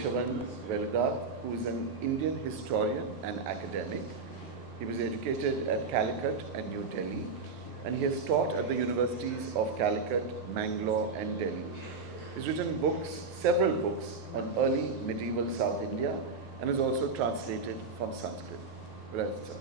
Kesavan Veluthat, who is an Indian historian and academic. He was educated at Calicut and New Delhi, and he has taught at the Universities of Calicut, Mangalore and Delhi. He's written books, several books on early medieval South India, and is also translated from Sanskrit. Well, sir.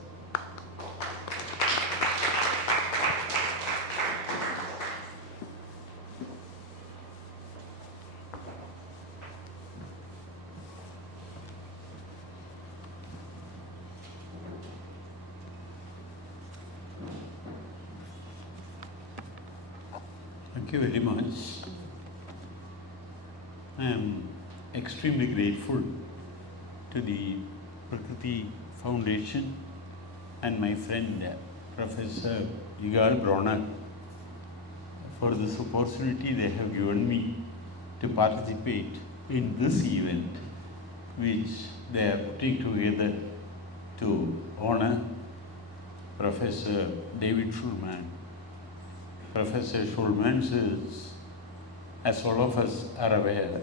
Thank you very much. I am extremely grateful to the Prakriti Foundation and my friend Professor Igal Broner for this opportunity they have given me to participate in this event which they are putting together to honor Professor David Shulman. Professor Shulman is, as all of us are aware,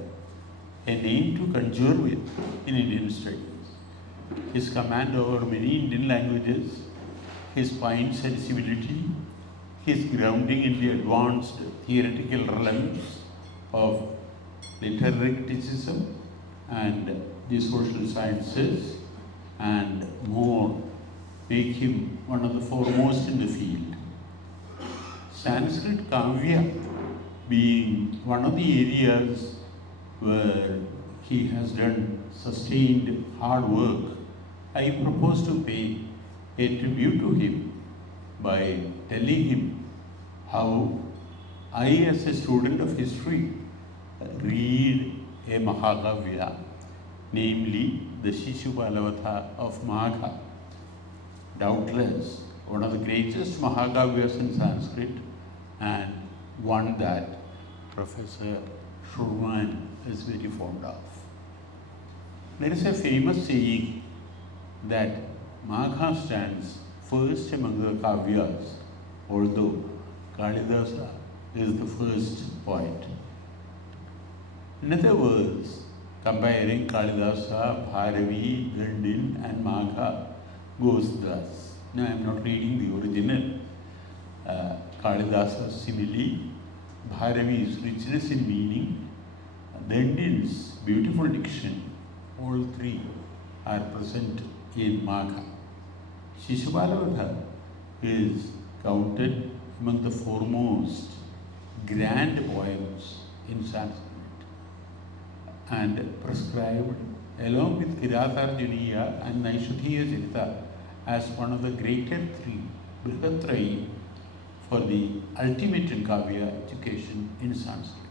a name to conjure with in Indian studies. His command over many Indian languages, his fine sensibility, his grounding in the advanced theoretical realms of literary criticism and the social sciences, and more, make him one of the foremost in the field. Sanskrit Kavya being one of the areas where he has done sustained hard work, I propose to pay a tribute to him by telling him how I, as a student of history, read a Mahākāvya, namely the Śiśupālavadha of Māgha. Doubtless one of the greatest Mahākāvyas in Sanskrit, and one that Professor Shulman is very fond of. There is a famous saying that Māgha stands first among the Kavyas, although Kalidasa is the first poet. In other words, comparing Kalidasa, Bharavi, Dandin and Māgha goes thus. Now I am not reading the original. Kalidasa's simile, Bharavi's richness in meaning, Dandin's beautiful diction, all three are present in Māgha. Śiśupālavadha is counted among the foremost grand poems in Sanskrit and prescribed along with Kiratarjuniya and Naishuthiya Charita as one of the greater three, Brihatrayi, for the ultimate in Kavya education in Sanskrit.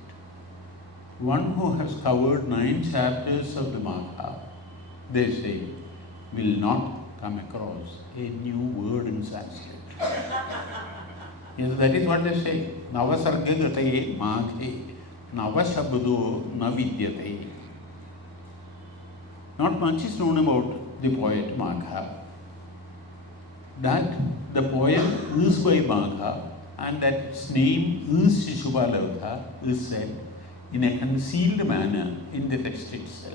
One who has covered 9 chapters of the Māgha, they say, will not come across a new word in Sanskrit. Yes, that is what they say. Navasargagataye Māghe, Navashabdo Navidyate. Not much is known about the poet Māgha. That the poem is by Māgha and that its name is Śiśupālavadha is said in a concealed manner in the text itself.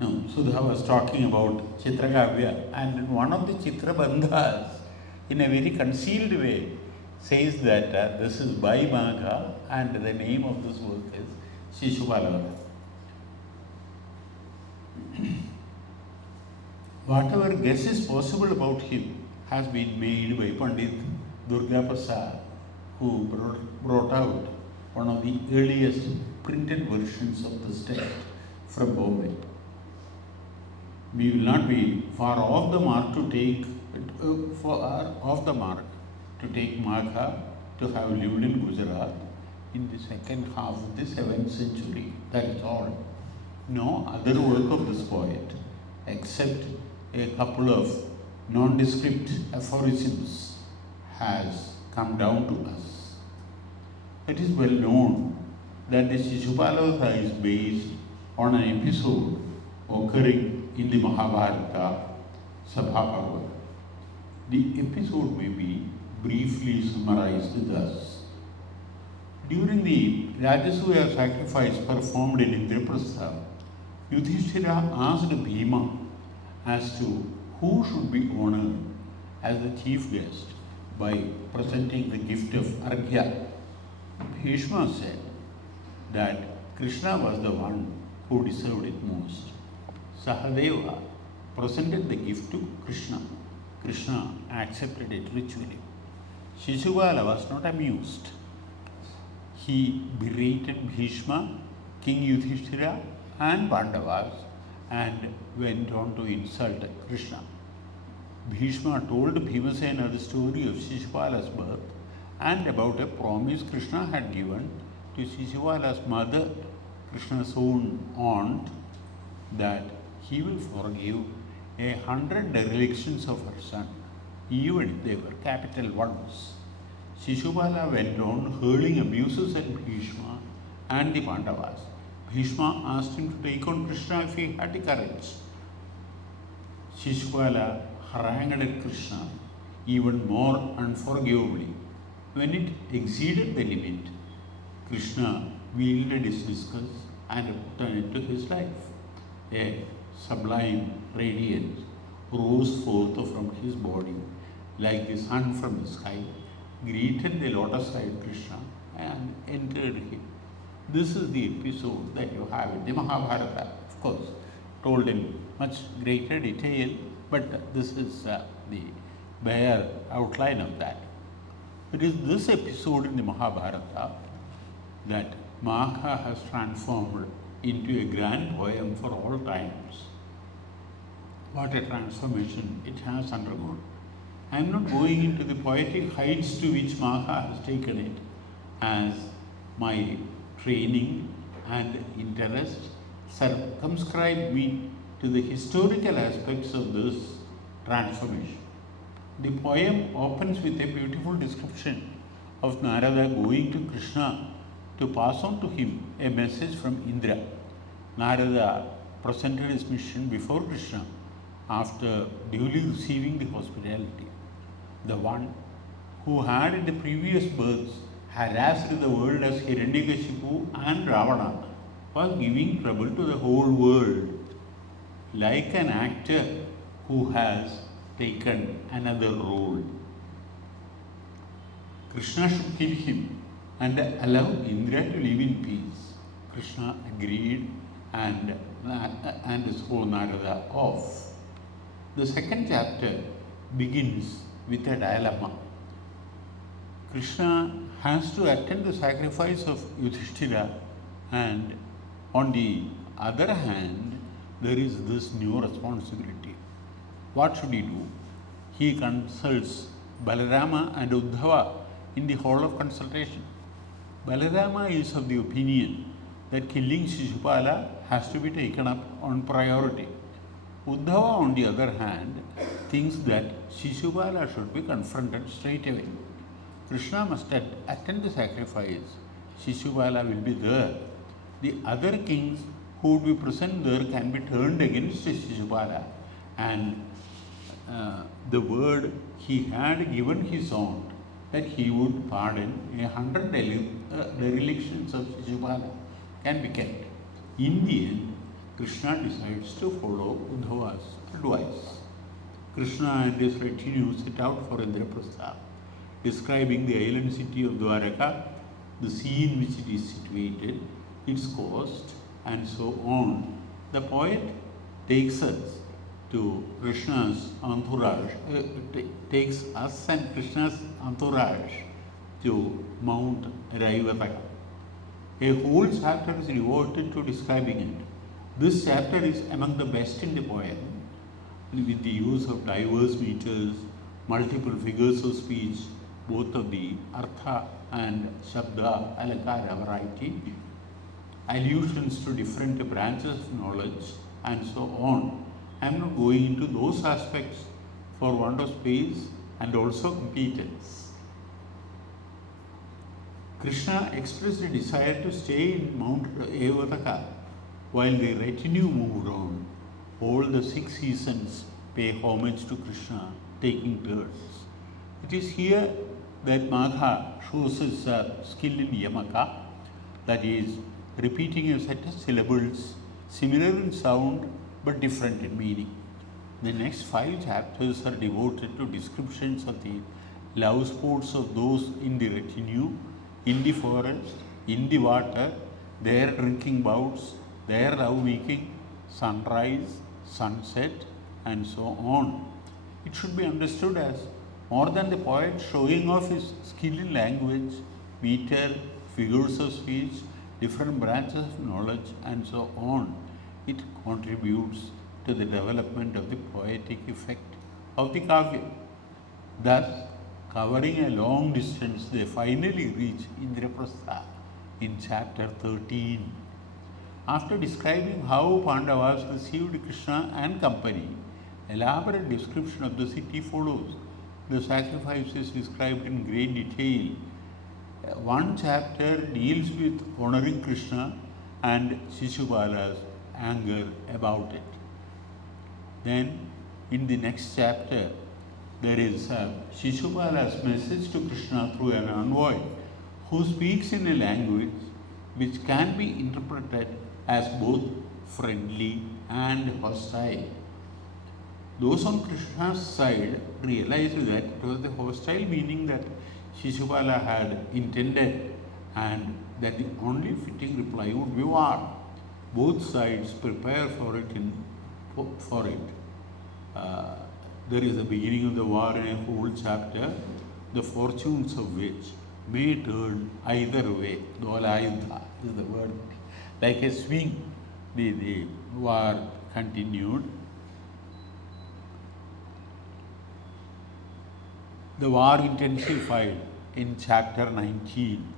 Now, Sudha was talking about Chitrakavya, and one of the Chitrabandhas, in a very concealed way, says that this is by Māgha and the name of this work is Śiśupālavadha. Whatever guess is possible about him has been made by Pandit Durga Prasad, who brought out one of the earliest printed versions of this text from Bombay. We will not be far off the mark to take Māgha to have lived in Gujarat in the second half of the 7th century. That is all. No other work of this poet, except a couple of nondescript aphorisms, has come down to us. It is well known that the Śiśupālavadha is based on an episode occurring in the Mahabharata Sabha. The episode may be briefly summarized thus. During the Rajasuya sacrifice performed in Indraprastha, Yudhishthira asked Bhima as to who should be honored as the chief guest by presenting the gift of Arghya. Bhishma said that Krishna was the one who deserved it most. Sahadeva presented the gift to Krishna. Krishna accepted it ritually. Śiśupāla was not amused. He berated Bhishma, King Yudhishthira and Pandavas and went on to insult Krishna. Bhishma told Bhimasena the story of Śiśupāla's birth and about a promise Krishna had given to Śiśupāla's mother, Krishna's own aunt, that he will forgive 100 derelictions of her son, even if they were capital ones. Śiśupāla went on hurling abuses at Bhishma and the Pandavas. Bhishma asked him to take on Krishna if he had the courage. Śiśupāla harangued at Krishna even more unforgivably. When it exceeded the limit, Krishna wielded his discus and returned to his life. A sublime radiance rose forth from his body like the sun from the sky, greeted the lotus-eyed Krishna and entered him. This is the episode that you have in the Mahabharata, of course, told in much greater detail, but this is the bare outline of that. It is this episode in the Mahabharata that Māgha has transformed into a grand poem for all times. What a transformation it has undergone. I am not going into the poetic heights to which Māgha has taken it, as my training and interest circumscribe me to the historical aspects of this transformation. The poem opens with a beautiful description of Narada going to Krishna to pass on to him a message from Indra. Narada presented his mission before Krishna after duly receiving the hospitality. The one who had in the previous births harassed the world as Hiranyakashipu and Ravana was giving trouble to the whole world, like an actor who has taken another role. Krishna should kill him and allow Indra to live in peace. Krishna agreed and so Narada off. The second chapter begins with a dilemma. Krishna has to attend the sacrifice of Yudhishthira, and on the other hand, there is this new responsibility. What should he do? He consults Balarama and Uddhava in the hall of consultation. Balarama is of the opinion that killing Śiśupāla has to be taken up on priority. Uddhava, on the other hand, thinks that Śiśupāla should be confronted straight away. Krishna must attend the sacrifice. Śiśupāla will be there. The other kings who would be present there can be turned against Śiśupāla, and the word he had given his aunt that he would pardon 100 derelictions of Śiśupāla can be kept. In the end, Krishna decides to follow Uddhava's advice. Krishna and his retinue set out for Indraprastha, describing the island city of Dwaraka, the sea in which it is situated, its coast, and so on. The poet takes us to Krishna's entourage, takes us and Krishna's entourage to Mount Raivataka. A whole chapter is devoted to describing it. This chapter is among the best in the poem, with the use of diverse meters, multiple figures of speech, both of the Artha and Shabda Alakara variety, allusions to different branches of knowledge, and so on. I am not going into those aspects for want of space and also competence. Krishna expressed a desire to stay in Mount Raivataka while the retinue moved on. All the 6 seasons pay homage to Krishna, taking turns. It is here that Māgha shows his skill in Yamaka, that is, repeating a set of syllables similar in sound but different in meaning. The next 5 chapters are devoted to descriptions of the love sports of those in the retinue, in the forest, in the water, their drinking bouts, their love-making, sunrise, sunset, and so on. It should be understood as more than the poet showing off his skill in language, meter, figures of speech, different branches of knowledge, and so on. It contributes to the development of the poetic effect of the Kavya. Thus, covering a long distance, they finally reach Indraprastha in chapter 13. After describing how Pandavas received Krishna and company, elaborate description of the city follows. The sacrifice is described in great detail. One chapter deals with honoring Krishna and Śiśupāla's anger about it. Then, in the next chapter, there is Śiśupāla's message to Krishna through an envoy who speaks in a language which can be interpreted as both friendly and hostile. Those on Krishna's side realized that it was the hostile meaning that Śiśupāla had intended and that the only fitting reply would be war. Both sides prepare for it. There is a beginning of the war in a whole chapter, the fortunes of which may turn either way. Dolayudha is the word. Like a swing, the war continued. The war intensified in chapter 19.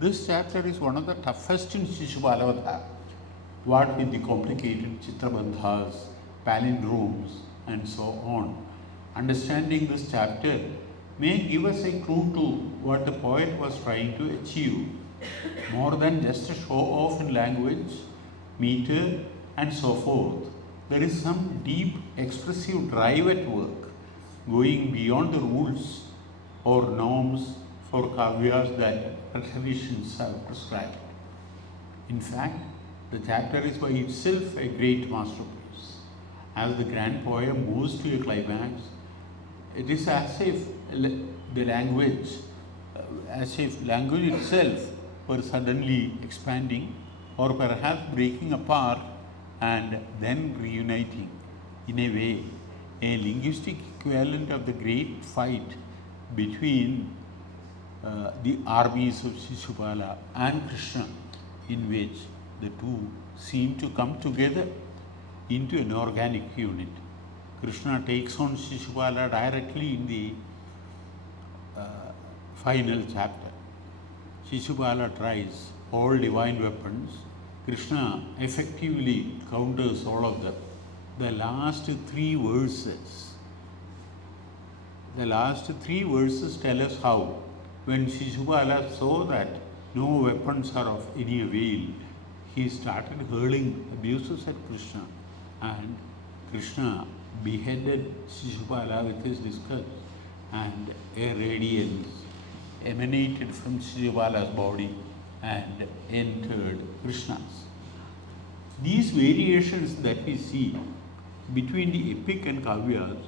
This chapter is one of the toughest in Śiśupālavadha, what with the complicated Chitrabandhas, palindromes, and so on. Understanding this chapter may give us a clue to what the poet was trying to achieve. More than just a show off in language, meter, and so forth, there is some deep expressive drive at work, going beyond the rules or norms for kavyas that traditions have prescribed. In fact, the chapter is by itself a great masterpiece. As the grand poem moves to a climax, it is as if language itself were suddenly expanding or perhaps breaking apart and then reuniting. In a way, a linguistic equivalent of the great fight between the armies of Śiśupāla and Krishna, in which the two seem to come together into an organic unit. Krishna takes on Śiśupāla directly in the final chapter. Śiśupāla tries all divine weapons. Krishna effectively counters all of them. The last three verses tell us how, when Śiśupāla saw that no weapons are of any avail, he started hurling abuses at Krishna, and Krishna beheaded Śiśupāla with his discus, and a radiance emanated from Śiśupāla's body and entered Krishna's. These variations that we see between the epic and kavyas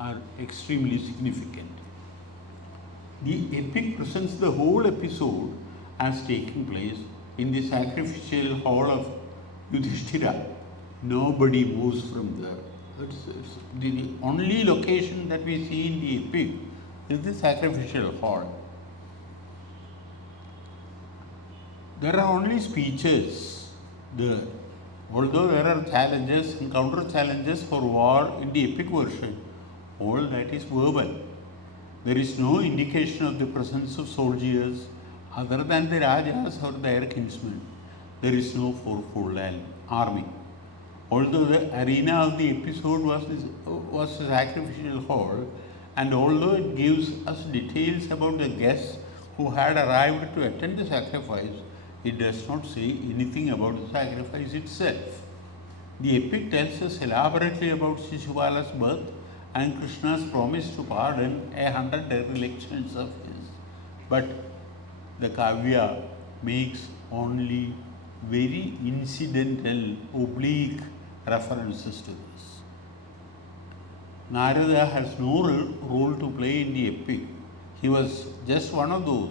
are extremely significant. The epic presents the whole episode as taking place in the sacrificial hall of Yudhishthira. Nobody moves from there. It's the only location that we see in the epic is the sacrificial hall. There are only speeches there. Although there are challenges and counter challenges for war in the epic version, all that is verbal. There is no indication of the presence of soldiers other than the Rajas or their kinsmen. There is no forceful army. Although the arena of the episode was a sacrificial hall, and although it gives us details about the guests who had arrived to attend the sacrifice, it does not say anything about the sacrifice itself. The epic tells us elaborately about Śiśupāla's birth and Krishna's promise to pardon 100 derelictions of his but the Kavya makes only very incidental, oblique references to this. Narada has no role to play in the epic. He was just one of those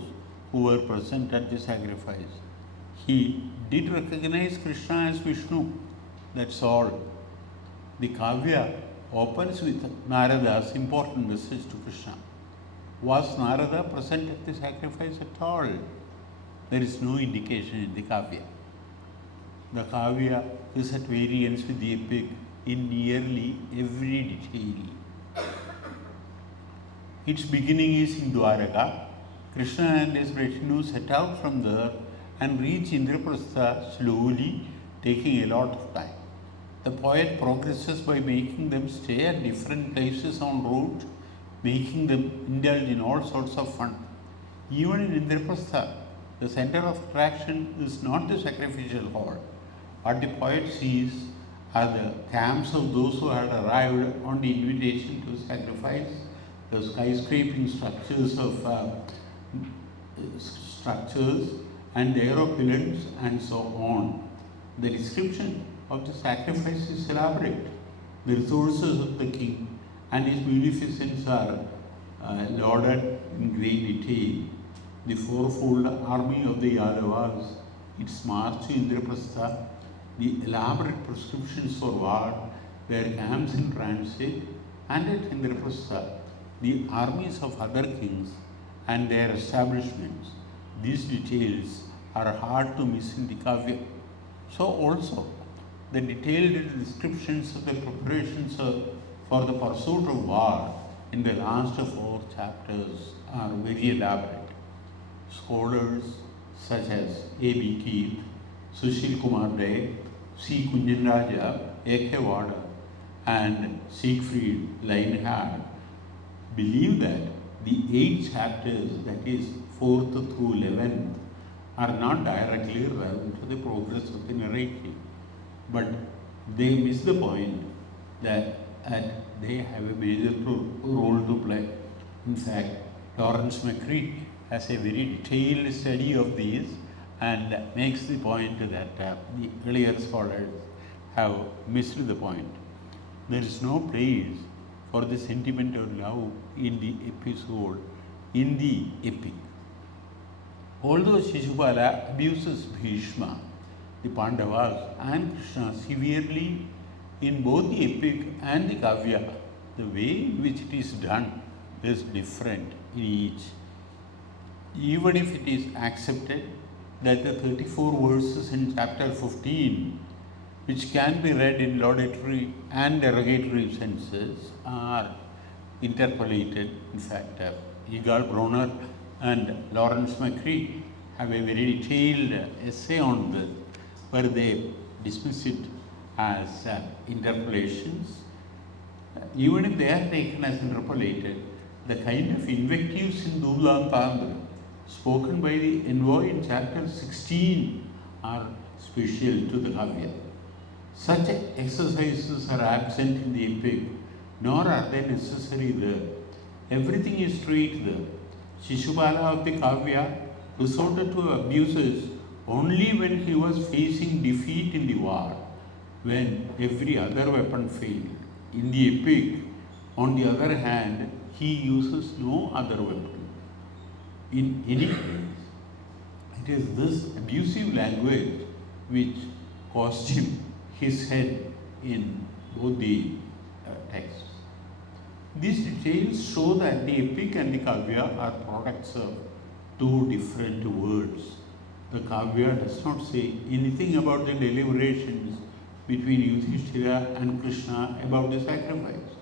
who were present at the sacrifice. He did recognize Krishna as Vishnu, that's all. The Kavya opens with Narada's important message to Krishna. Was Narada present at the sacrifice at all? There is no indication in the Kavya. The Kavya is at variance with the epic in nearly every detail. Its beginning is in Dwaraka. Krishna and his retinue set out from there and reach Indraprastha slowly, taking a lot of time. The poet progresses by making them stay at different places en route, making them indulge in all sorts of fun. Even in Indraprastha, the center of attraction is not the sacrificial hall. What the poet sees are the camps of those who had arrived on the invitation to sacrifice, the skyscraping structures and the aeroplanets and so on. The description of the sacrifice is elaborate. The resources of the king and his munificence are lauded in great detail. The fourfold army of the Yadavas, its march to Indraprastha, the elaborate prescriptions for war, their camps in transit, and at Indraprastha, the armies of other kings and their establishments. These details are hard to miss in the Kavya. So also, the detailed descriptions of the preparations for the pursuit of war in the last 4 chapters are very elaborate. Scholars such as A.B. Keith, Sushil Kumar Dey, C. Kunjan Raja, A.K. Wada, and Siegfried Leinhard believe that the 8 chapters, that is 4th through 11th, are not directly relevant to the progress of the narrative, but they miss the point that they have a major role to play. In fact, Lawrence McCree has a very detailed study of these and makes the point that the earlier scholars have missed the point. There is no place for the sentiment of love in the episode, in the epic. Although Śiśupāla abuses Bhishma, the Pandavas and Krishna severely in both the epic and the Kavya, the way in which it is done is different in each. Even if it is accepted that the 34 verses in chapter 15, which can be read in laudatory and derogatory senses, are interpolated. In fact, Egal Bronner and Lawrence McCree have a very detailed essay on this, where they dismiss it as interpolations. Even if they are taken as interpolated, the kind of invectives in Dulantandra spoken by the envoy in chapter 16 are special to the Kavya. Such exercises are absent in the epic, nor are they necessary there. Everything is straight there. Śiśupāla of the Kavya resorted to abuses only when he was facing defeat in the war, when every other weapon failed. In the epic, on the other hand, he uses no other weapon. In any case, it is this abusive language which cost him his head in both the texts. These details show that the epic and the Kavya are products of 2 different worlds. The Kavya does not say anything about the deliberations between Yudhishthira and Krishna about the sacrifice.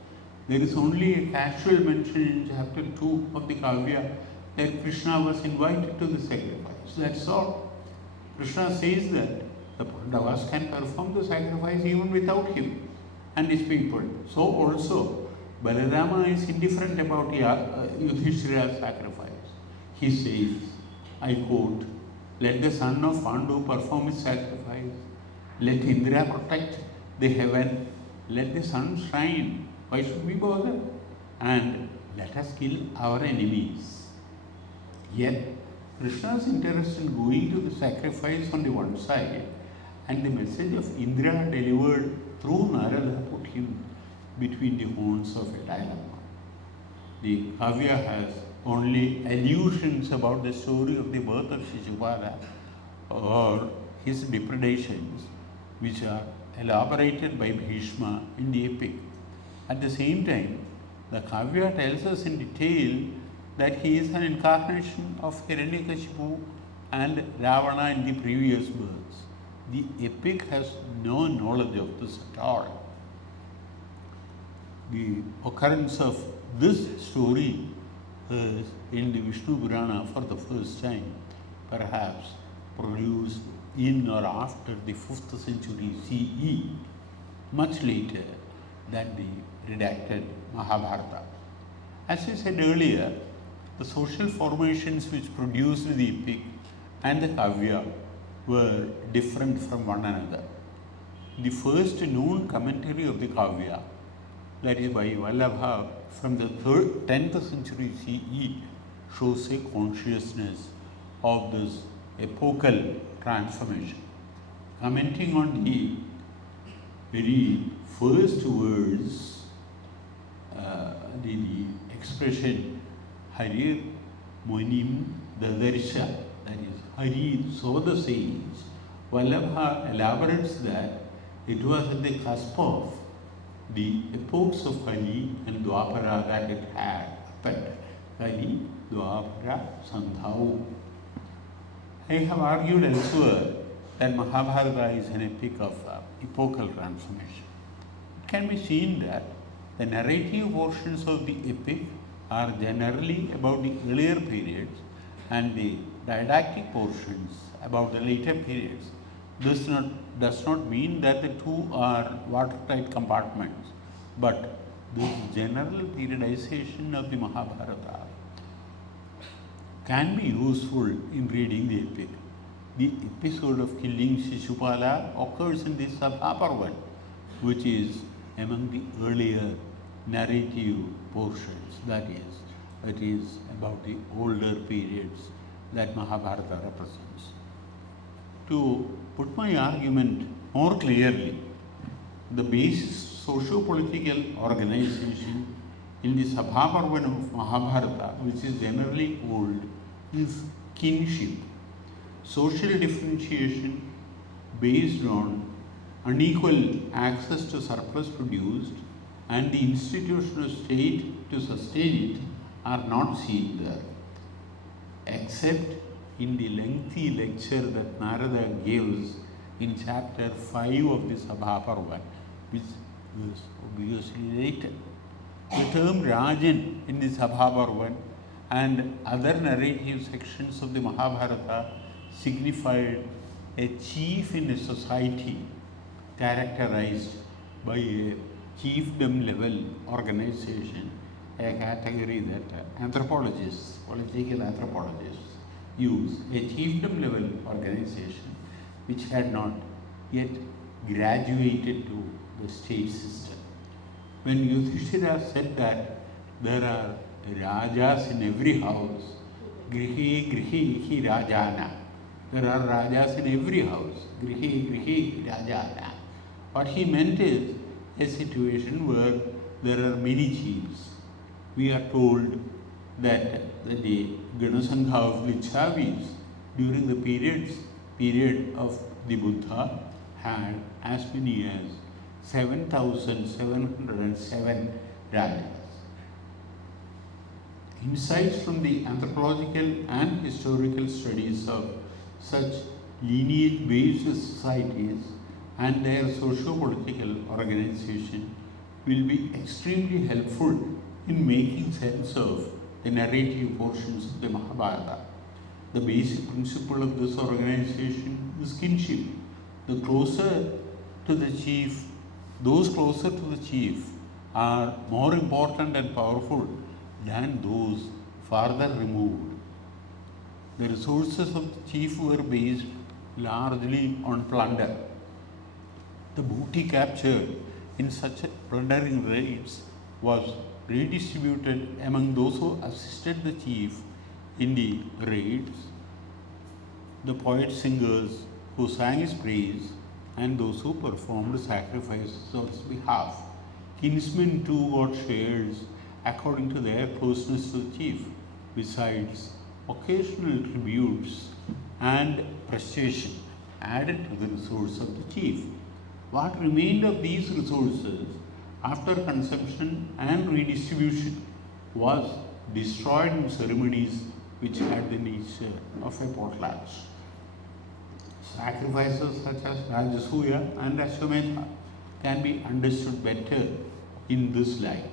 There is only a casual mention in chapter 2 of the Kavya that Krishna was invited to the sacrifice. That's all. Krishna says that the Pandavas can perform the sacrifice even without him and his people. So also, Balarama is indifferent about Yudhishthira's sacrifice. He says, I quote, "Let the son of Pandu perform his sacrifice. Let Indra protect the heaven. Let the sun shine. Why should we bother? And let us kill our enemies." Yet, Krishna's interest in going to the sacrifice on the one side and the message of Indra delivered through Narada put him between the horns of a dilemma. The Kavya has only allusions about the story of the birth of Śiśupāla or his depredations, which are elaborated by Bhishma in the epic. At the same time, the Kavya tells us in detail that he is an incarnation of Hiranyakashipu and Ravana in the previous births. The epic has no knowledge of this at all. The occurrence of this story is in the Vishnu Purana for the first time, perhaps produced in or after the 5th century CE, much later than the redacted Mahabharata. As I said earlier, the social formations which produced the epic and the Kavya were different from one another. The first known commentary of the Kavya, that is by Vallabha from the 10th century CE, shows a consciousness of this epochal transformation. Commenting on the very first words, the expression Harir Munim Dadarsha, that is, Hari saw the saints, Vallabha elaborates that it was at the cusp of the epochs of Kali and Dwapara that it had happened. Kali, Dwapara, Sandhau. I have argued elsewhere that Mahabharata is an epic of epochal transformation. It can be seen that the narrative portions of the epic are generally about the earlier periods and the didactic portions about the later periods. This does not mean that the two are watertight compartments, but this general periodization of the Mahabharata can be useful in reading the epic. The episode of killing Śiśupāla occurs in the Sabhaparvan, which is among the earlier narrative portions, that is, it is about the older periods that Mahabharata represents. To put my argument more clearly, the basic socio-political organization in the Sabhaparvan of Mahabharata, which is generally old, is kinship, social differentiation based on unequal access to surplus produced and the institutional state to sustain it are not seen there, except in the lengthy lecture that Narada gives in chapter 5 of the Sabhaparvan, which is obviously later. The term Rajan in the Sabhaparvan and other narrative sections of the Mahabharata signified a chief in a society characterized by a chiefdom level organization, a category that anthropologists, political anthropologists use, a chiefdom level organization which had not yet graduated to the state system. When Yudhishthira said that there are rajas in every house, grihi grihi hi rajana, there are rajas in every house, grihi grihi rajana. What he meant is a situation where there are many chiefs. We are told that the Ganasangha of Lichavis during the period of the Buddha had as many as 7,707 rajas. Insights from the anthropological and historical studies of such lineage-based societies and their socio-political organization will be extremely helpful in making sense of the narrative portions of the Mahabharata. The basic principle of this organization is kinship. The closer to the chief, those closer to the chief are more important and powerful than those farther removed. The resources of the chief were based largely on plunder. The booty captured in such plundering raids was redistributed among those who assisted the chief in the raids the poet-singers who sang his praise, and those who performed sacrifices on his behalf. Kinsmen too got shares according to their closeness to the chief, besides occasional tributes and prestation added to the resource of the chief. What remained of these resources after consumption and redistribution was destroyed in ceremonies which had the nature of a potlatch. Sacrifices such as Rajasuya and Ashwamedha can be understood better in this light.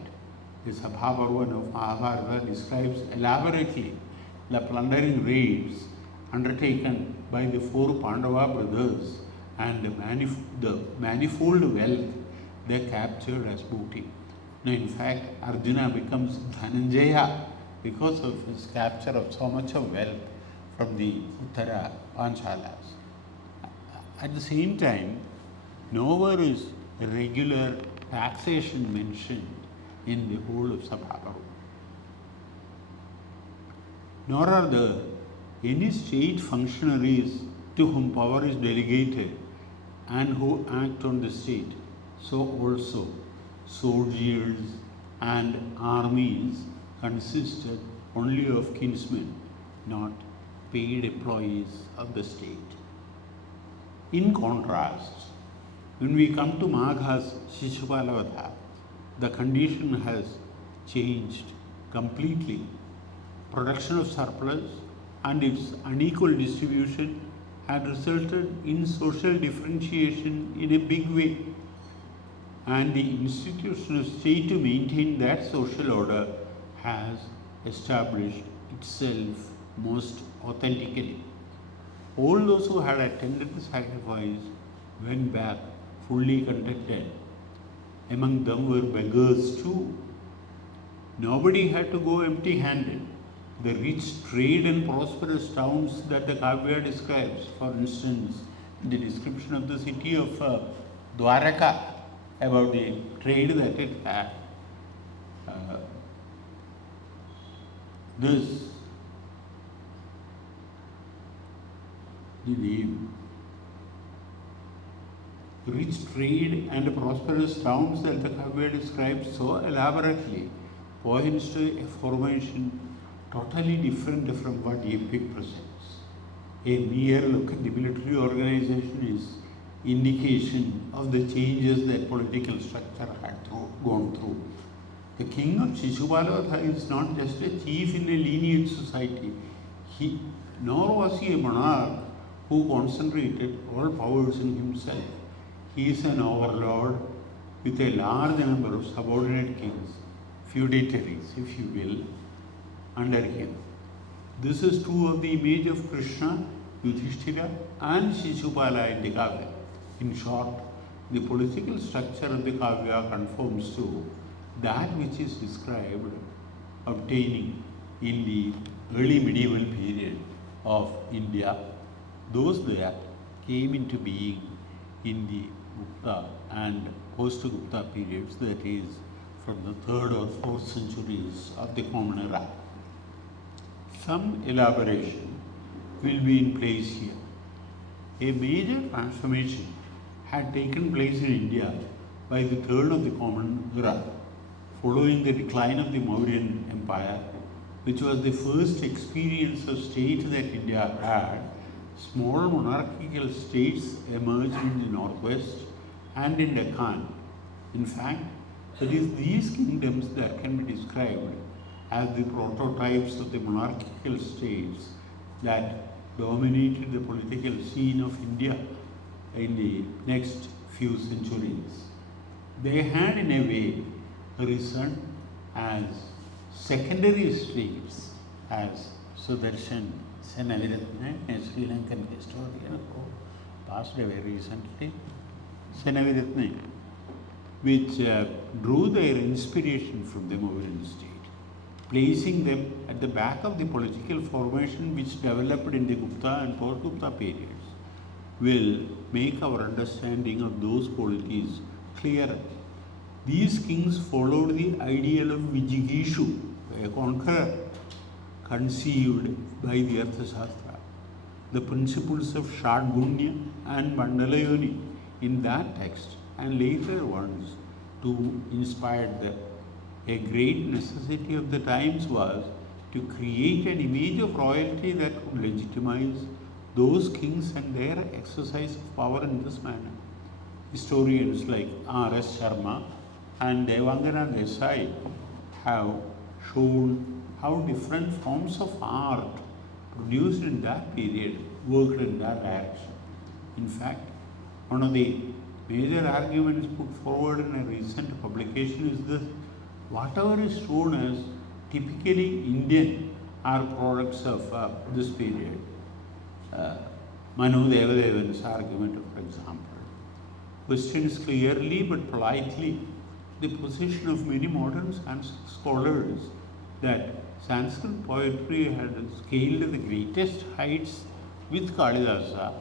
The Śiśupālavadha of Māgha describes elaborately the plundering raids undertaken by the four Pandava brothers and the manifold wealth they captured as booty. Now, in fact, Arjuna becomes Dhananjaya because of his capture of so much of wealth from the Uttara Panchalas. At the same time, nowhere is regular taxation mentioned in the whole of Śiśupālavadha. Nor are there any state functionaries to whom power is delegated and who act on the state. So also soldiers and armies consisted only of kinsmen, not paid employees of the state. In contrast, when we come to Magha's Śiśupālavadha, the condition has changed completely. Production of surplus and its unequal distribution had resulted in social differentiation in a big way, and the institution of state to maintain that social order has established itself most authentically. All those who had attended the sacrifice went back fully contented. Among them were beggars too. Nobody had to go empty-handed. The rich trade and prosperous towns that the Kavya describes, for instance, the description of the city of Dwaraka, about the trade that it had, the name, rich trade and prosperous towns that the Kavya describes so elaborately points to a formation totally different from what the epic presents. A mere look at the military organization is indication of the changes that political structure had gone through. The king of Śiśupālavadha is not just a chief in a lineage society, nor was he a monarch who concentrated all powers in himself. He is an overlord with a large number of subordinate kings, feudatories, if you will, under him. This is true of the image of Krishna, Yudhishthira, and Śiśupāla in the Kavya. In short, the political structure of the Kavya conforms to that which is described obtaining in the early medieval period of India. Those that came into being in the Gupta and post-Gupta periods, that is, from the 3rd or 4th centuries of the Common Era. Some elaboration will be in place here. A major transformation had taken place in India by the 3rd of the Common Era, following the decline of the Mauryan Empire, which was the first experience of state that India had. Small monarchical states emerged in the northwest and in Deccan. In fact, it is these kingdoms that can be described as the prototypes of the monarchical states that dominated the political scene of India in the next few centuries. They had in a way risen as secondary states, as Sudarshan Senaviratne, a Sri Lankan historian who passed away recently, Senaviratne, which drew their inspiration from the Mauryan state, placing them at the back of the political formation which developed in the Gupta and post-Gupta periods, will make our understanding of those polities clearer. These kings followed the ideal of Vijigishu, a conqueror, conceived by the Arthashastra. the principles of Shadgunya and Mandalayoni in that text and later ones to inspire them. A great necessity of the times was to create an image of royalty that would legitimize those kings and their exercise of power in this manner. Historians like R.S. Sharma and Devangana Desai have shown how different forms of art produced in that period worked in that direction. In fact, one of the major arguments put forward in a recent publication is this: whatever is shown as typically Indian are products of this period. Manu Devadevan's argument, for example, questions clearly but politely the position of many modern scholars that Sanskrit poetry had scaled the greatest heights with Kalidasa,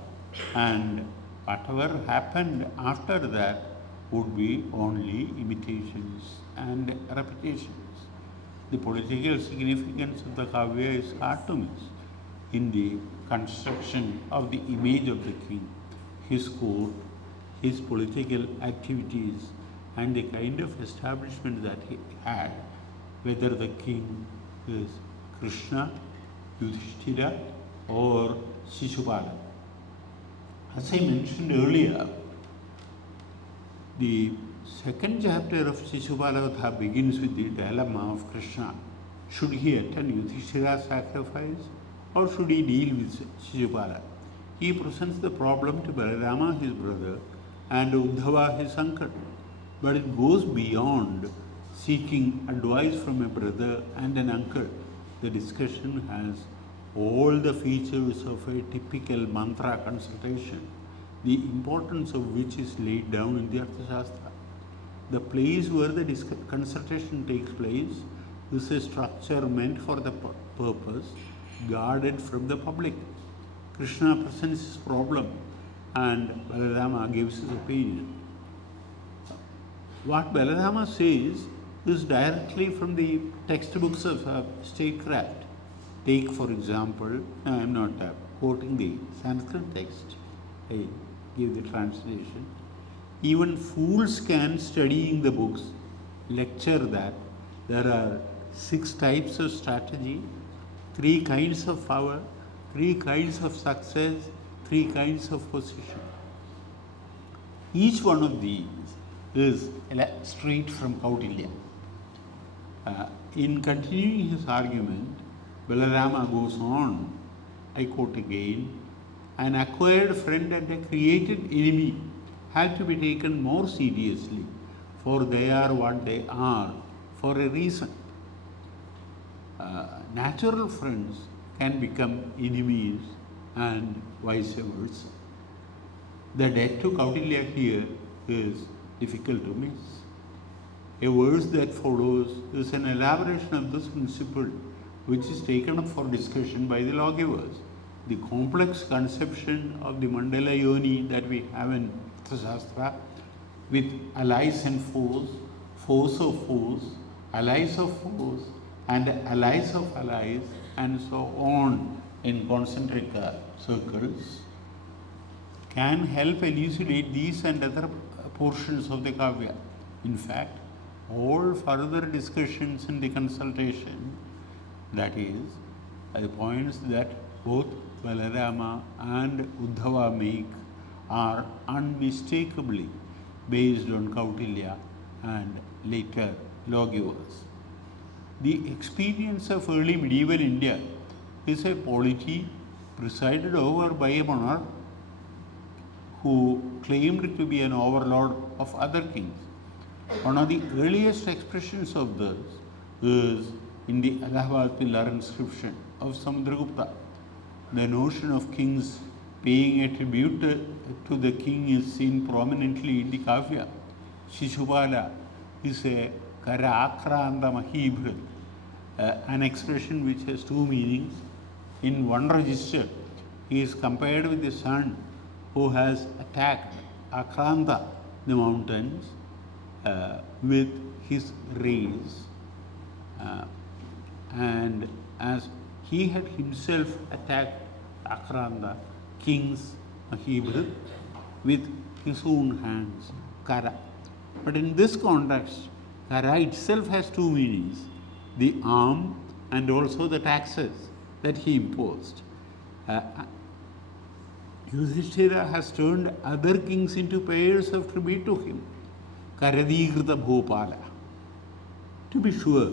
and whatever happened after that would be only imitations and repetitions. The political significance of the Kavya is hard to miss in the construction of the image of the king, his court, his political activities, and the kind of establishment that he had, whether the king is Krishna, Yudhishthira, or Śiśupālavadha. As I mentioned earlier, the second chapter of Śiśupālavadha begins with the dilemma of Krishna. Should he attend Yudhishthira's sacrifice or should he deal with Śiśupālavadha? He presents the problem to Balarama, his brother, and Uddhava, his uncle. But it goes beyond seeking advice from a brother and an uncle. The discussion has all the features of a typical mantra consultation, the importance of which is laid down in the Arthashastra. The place where the consultation takes place is a structure meant for the purpose, guarded from the public. Krishna presents his problem and Balarama gives his opinion. What Balarama says is directly from the textbooks of statecraft. Take, for example, I am not quoting the Sanskrit text, I give the translation. Even fools can, studying the books, lecture that there are 6 types of strategy, 3 kinds of power, 3 kinds of success, 3 kinds of position. Each one of these is straight from Kautilya. In continuing his argument, Balarama goes on, I quote again, an acquired friend and a created enemy have to be taken more seriously, for they are what they are for a reason. Natural friends can become enemies and vice versa. The debt to Kautilya here is difficult to miss. A verse that follows is an elaboration of this principle, which is taken up for discussion by the lawgivers. The complex conception of the Mandala Yoni that we have in Shastra, with allies and foes, foes of foes, allies of foes, and allies of allies, and so on in concentric circles, can help elucidate these and other portions of the Kavya. In fact, all further discussions in the consultation, that is, the points that both Balarama and Uddhava make, are unmistakably based on Kautilya and later lawgivers. The experience of early medieval India is a polity presided over by a monarch who claimed to be an overlord of other kings. One of the earliest expressions of this is in the Allahabad pillar inscription of Samudragupta. The notion of kings paying a tribute to the king is seen prominently in the Kavya. Śiśupālavadha is a Kara Akranta Mahibhrit, an expression which has 2 meanings. In one register, he is compared with the sun who has attacked Akranta, the mountains, with his rays, and as he had himself attacked Akranta kings he will with his own hands, Kara. But in this context, Kara itself has two meanings, the arm and also the taxes that he imposed. Yudhishthira has turned other kings into payers of tribute to him. Karadigrita Bhopala. To be sure,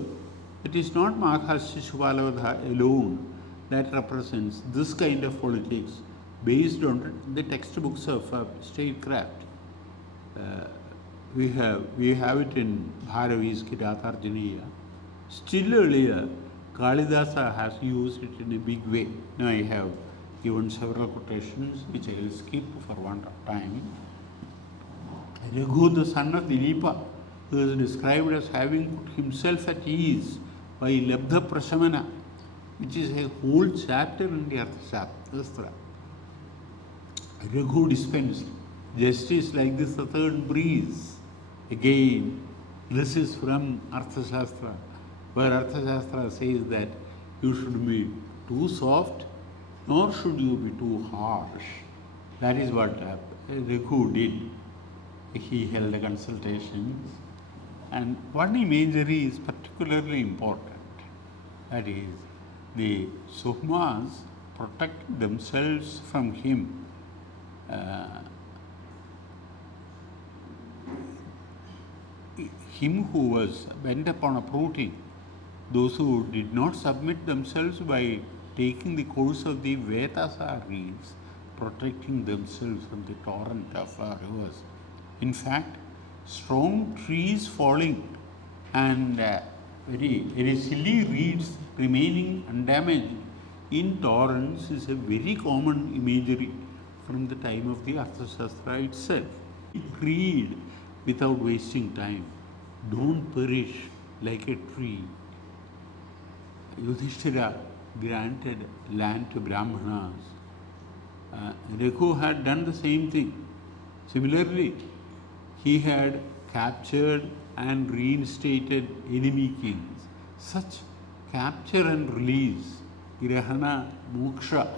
it is not Māgha's Śiśupālavadha alone that represents this kind of politics based on the textbooks of statecraft. We have it in Bharavi's Kiratharjaniya. Still earlier, Kalidasa has used it in a big way. Now I have given several quotations which I will skip for want of time. Raghu, the son of Dilipa, who is described as having put himself at ease by Labdha Prasamana, which is a whole chapter in the Arthashastra. Raghu dispensed justice like the southern breeze. Again, this is from Arthashastra, where Arthashastra says that you should be too soft, nor should you be too harsh. That is what Raghu did. He held a consultations, and one imagery is particularly important. That is, the Suhmas protected themselves from him. Him who was bent upon uprooting those who did not submit themselves by taking the course of the Vetasa reeds, protecting themselves from the torrent of rivers. In fact, strong trees falling and very silly reeds remaining undamaged in torrents is a very common imagery from the time of the Arthashastra itself. Read without wasting time. Don't perish like a tree. Yudhishthira granted land to Brahmanas. Raghu had done the same thing. Similarly, he had captured and reinstated enemy kings. Such capture and release, Grahana Moksha,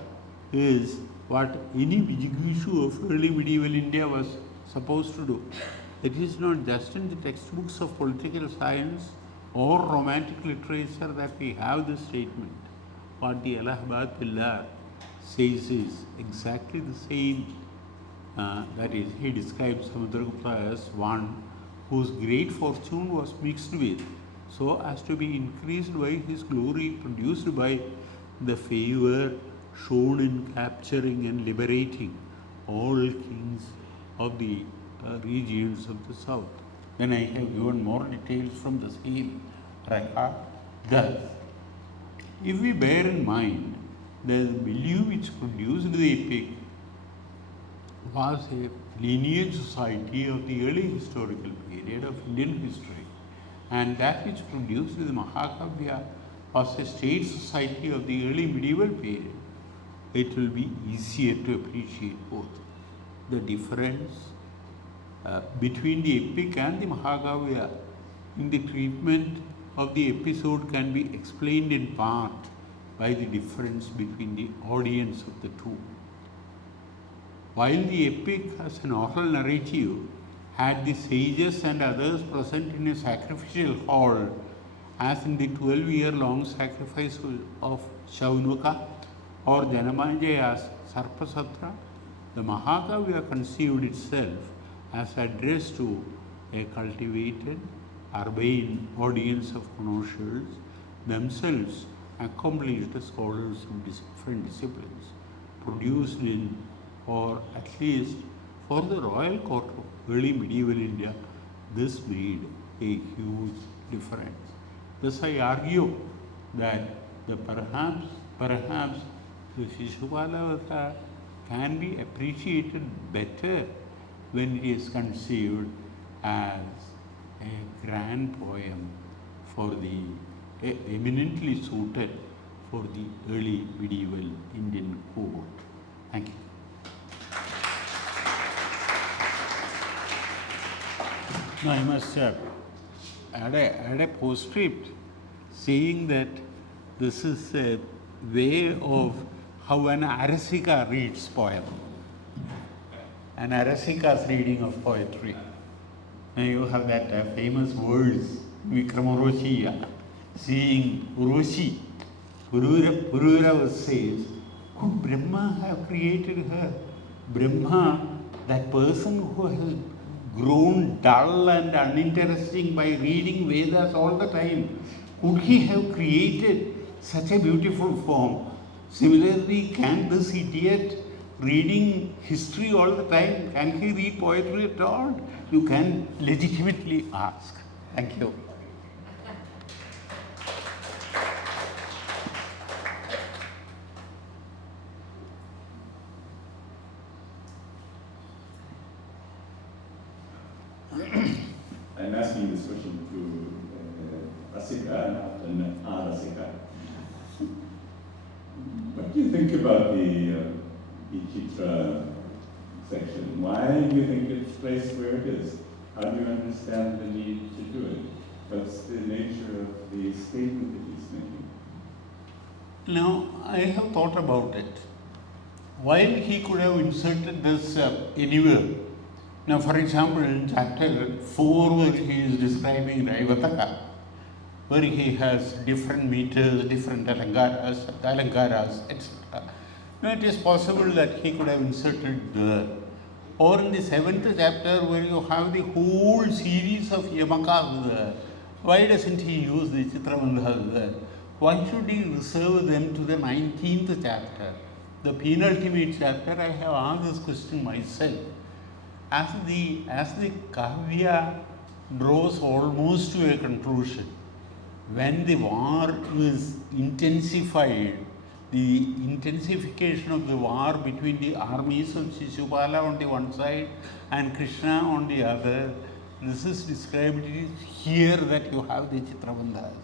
is what any Vijigvishu of early medieval India was supposed to do. It is not just in the textbooks of political science or romantic literature that we have this statement. What the Allahabad Pillar says is exactly the same. That is, he describes Samudragupta as one whose great fortune was mixed with, so as to be increased by his glory produced by the favor shown in capturing and liberating all kings of the regions of the south. Then I have given more details from the same record. Thus, if we bear in mind the milieu which produced the epic was a lineage society of the early historical period of Indian history, and that which produced the Mahākāvya was a state society of the early medieval period, it will be easier to appreciate both. The difference between the epic and the Mahākāvya in the treatment of the episode can be explained in part by the difference between the audience of the two. While the epic as an oral narrative had the sages and others present in a sacrificial hall, as in the 12-year-long sacrifice of Shaunuka or Janamajaya's Sarpasatra, the Mahākāvya conceived itself as addressed to a cultivated, urbane audience of connoisseurs, themselves accomplished scholars of different disciplines, produced in, or at least for the royal court of early medieval India. This made a huge difference. Thus I argue that perhaps the Śiśupālavadha can be appreciated better when it is conceived as a grand poem for the eminently suited for the early medieval Indian court. Thank you. Now I must add a postscript saying that this is a way of how an Arasika reads poem. An Arasika's reading of poetry. And you have that famous words, Vikramaroshi, seeing Urushi. Purura says, could Brahma have created her? Brahma, that person who has grown dull and uninteresting by reading Vedas all the time, could he have created such a beautiful form? Similarly, can this idiot reading history all the time, can he read poetry at all? You can legitimately ask. Thank you. I'm asking this question to Rasika, not an Arasika. What do you think about the Chitra section? Why do you think it's placed where it is? How do you understand the need to do it? What's the nature of the statement that he's making? Now, I have thought about it. While he could have inserted this anywhere. Now, for example, in chapter 4, where he is describing Raivataka, where he has different meters, different alangaras, etc. Now, it is possible that he could have inserted there. Or in the 7th chapter, where you have the whole series of Yamakas there, why doesn't he use the Chitravandhas there? Why should he reserve them to the 19th chapter? The penultimate chapter, I have asked this question myself. As the Kavya draws almost to a conclusion, when the war is intensified, the intensification of the war between the armies of Śiśupāla on the one side and Krishna on the other, this is described here that you have the Chitravandhas.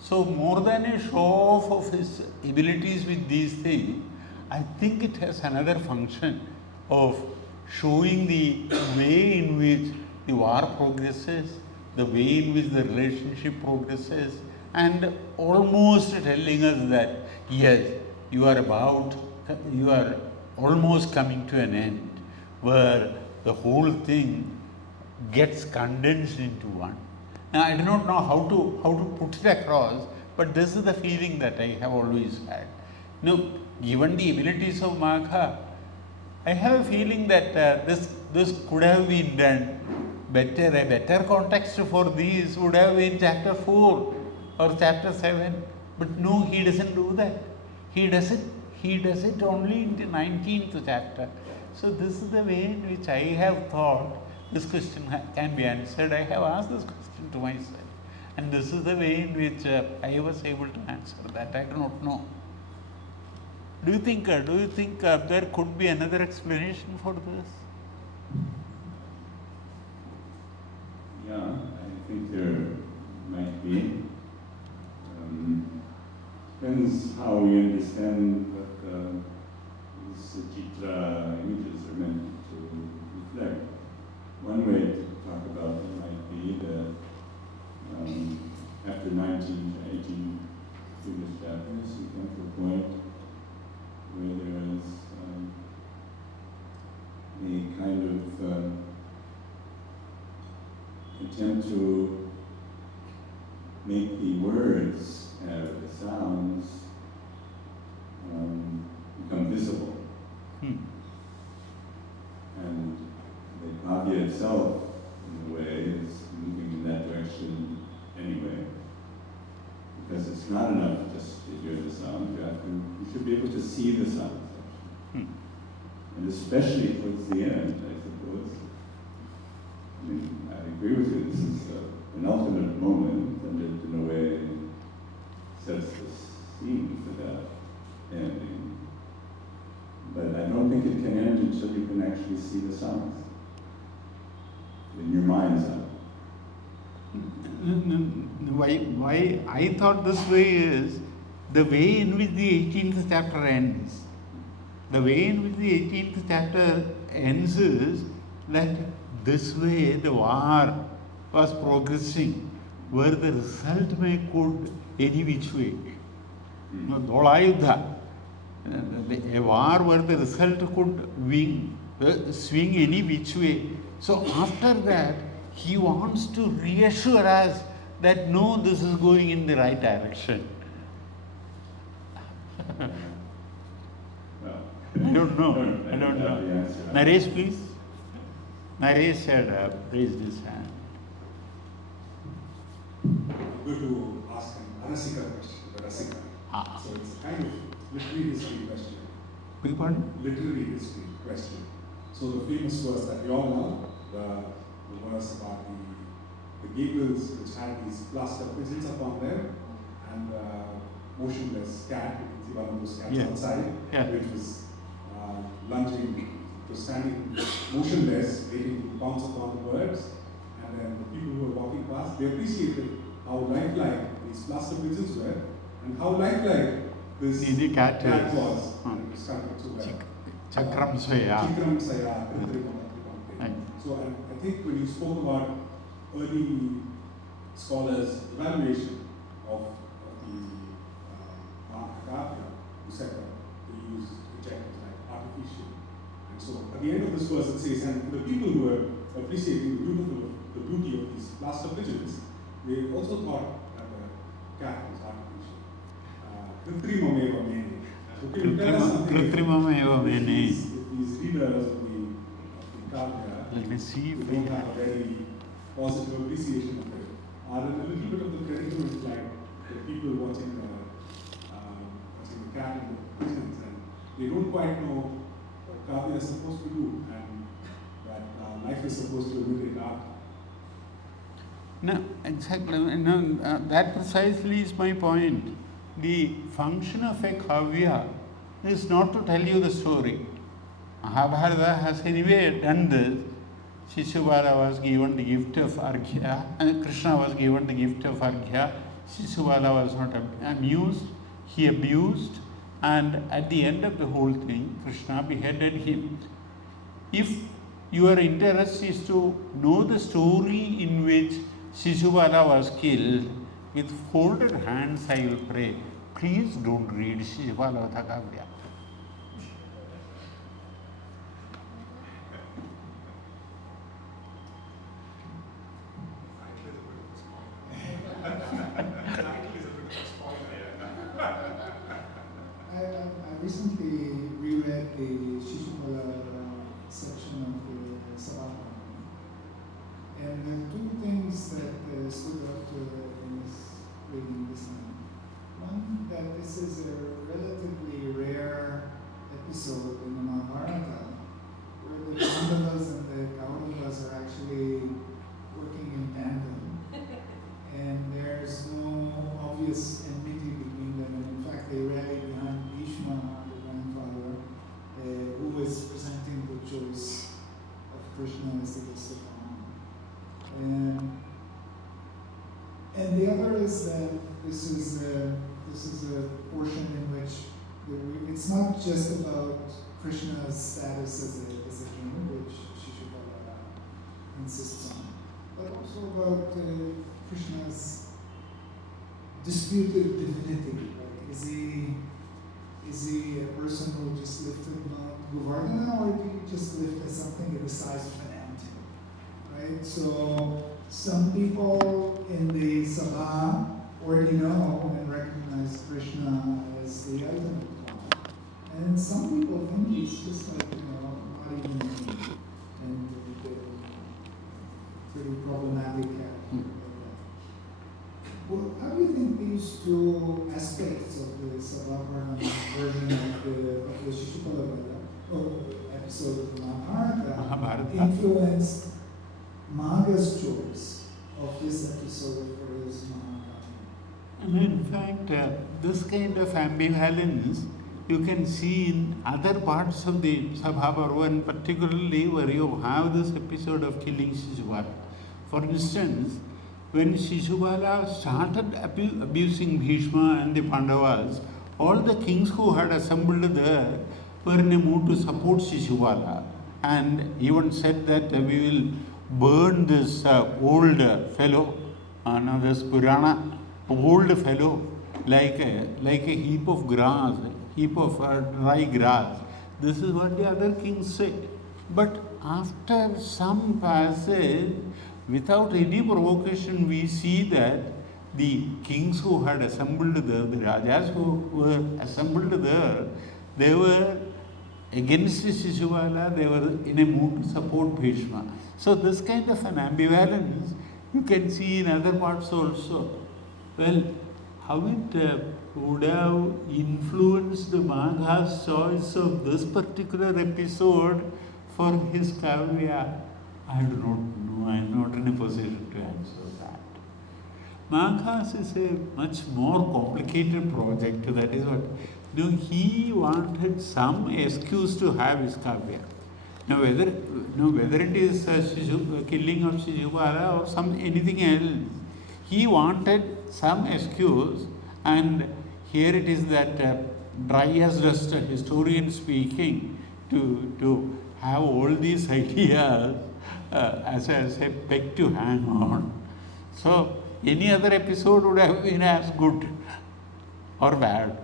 So more than a show off of his abilities with these things, I think it has another function of showing the way in which the war progresses, the way in which the relationship progresses, and almost telling us that, yes, you are almost coming to an end, where the whole thing gets condensed into one. Now, I do not know how to put it across, but this is the feeling that I have always had. Now, given the abilities of Māgha, I have a feeling that this could have been done better. A better context for these would have been chapter 4 or chapter 7. But no, he doesn't do that. He does it only in the 19th chapter. So this is the way in which I have thought this question can be answered. I have asked this question to myself. And this is the way in which I was able to answer that. I do not know. Do you think there could be another explanation for this? Yeah, I think there might be. Depends how we understand what these Chitra images are meant to reflect. One way to talk about them might be that after 19 to 18 previous chapters, you come to a point where there is a kind of attempt to make the words have the sounds become visible. And the Kavya itself, in a way, is moving in that direction anyway. Because it's not enough just to hear the sound, you should be able to see the sound. And especially towards the end, I suppose. I mean, I agree with you, this is an ultimate moment, and it in a way sets the scene for that ending. But I don't think it can end until you can actually see the sounds in your mind's eye. Why I thought this way is the way in which the 18th chapter ends. The way in which the 18th chapter ends is that this way the war was progressing, where the result may could any which way. Dolayuddha. a war where the result could swing any which way. So after that, he wants to reassure us that no, this is going in the right direction. Well, I don't know. I don't have the know. answer. Naresh, please. Naresh had raised his hand. I'm going to ask an Arasika question, the Rasika. Ah. So it's a kind of literary history question. Beg pardon? Literary history question. So the famous verse that we all know, the verse about the gables which had these plaster pigeons upon them and motionless cat, you can see one of those cats Yeah. outside, Yeah. which was lunging, it was standing motionless, waiting to pounce upon the birds. And then the people who were walking past, they appreciated how lifelike these plaster pigeons were and how lifelike this The cat was. Huh. And it was constructed so well. Chakram Swaya. Chikram Saya, Kritrikam. Right. So I think when you spoke about early scholars' evaluation of the Mahākāvya, you said that they use adjectives like artificial. And so at the end of this verse it says, and the people who were appreciating the beauty of these plaster pigeons, they also thought that the cat was artificial. Kritrimameva mene. So can you tell us something? Kritrimameva If mene. these readers of the Kavya Let me see if who we don't have have. a very positive appreciation of it, are in a little bit of the predicament like the people watching the cat and the pigeons, and they don't quite know what Kavya is supposed to do and that life is supposed to imitate art. No, exactly. No, that precisely is my point. The function of a kavya is not to tell you the story. Mahabharata has anyway done this. Śiśupālavadha was given the gift of Arghya, and Krishna was given the gift of Arghya. Śiśupālavadha was not amused, he abused, and at the end of the whole thing, Krishna beheaded him. If your interest is to know the story in which Śiśupālavadha was killed, with folded hands I will pray, please don't read Śiśupālavadha Kavya. I recently reread the Śiśupālavadha section of the Sabha. And there are two things that stood out in this reading this time. One, that this is a relatively rare episode in the Mahabharata where the Pandavas and the Kauravas are actually working in tandem. And there's no obvious enmity between them. And in fact, they rally behind Bhishma, the grandfather, who is presenting the choice of Krishna as the guest of honor. And the other is that this is a portion in which it's not just about Krishna's status as a king, which Śiśupālavadha insists on, but also about Krishna's disputed divinity. Like, is he a person who just lifted Mount Govardhana, or did he just lift something in the size of an ant? Right? So some people in the Sabha already know and recognize Krishna as the ultimate one. And some people think he's just like, not even me. And pretty problematic character. Well, how do you think these two aspects of the Sabha version of the Śiśupālavadha episode of the Mahabharata influenced Māgha's choice of this episode for his Mahākāvya? In fact, this kind of ambivalence you can see in other parts of the Sabha Parva, and particularly where you have this episode of killing Śiśupālavadha. For instance, when Śiśupālavadha started abusing Bhishma and the Pandavas, all the kings who had assembled there were in a mood to support Śiśupālavadha, and even said that we will burn this old fellow, this Purana, old fellow, like a heap of grass. heap of dry grass. This is what the other king said. But after some passage, without any provocation, we see that the kings who had assembled there, the Rajas who were assembled there, they were against Śiśupāla, they were in a mood to support Bhishma. So this kind of an ambivalence you can see in other parts also. Well, how it would have influenced Magha's choice of this particular episode for his Kavya, I do not know. I am not in a position to answer that. Magha's is a much more complicated project. That is what. He wanted some excuse to have his Kavya. Now whether it is killing of Śiśupāla or some anything else, he wanted some excuse, and here it is that dry as dust historian speaking to have all these ideas as a peg to hang on. So any other episode would have been as good or bad.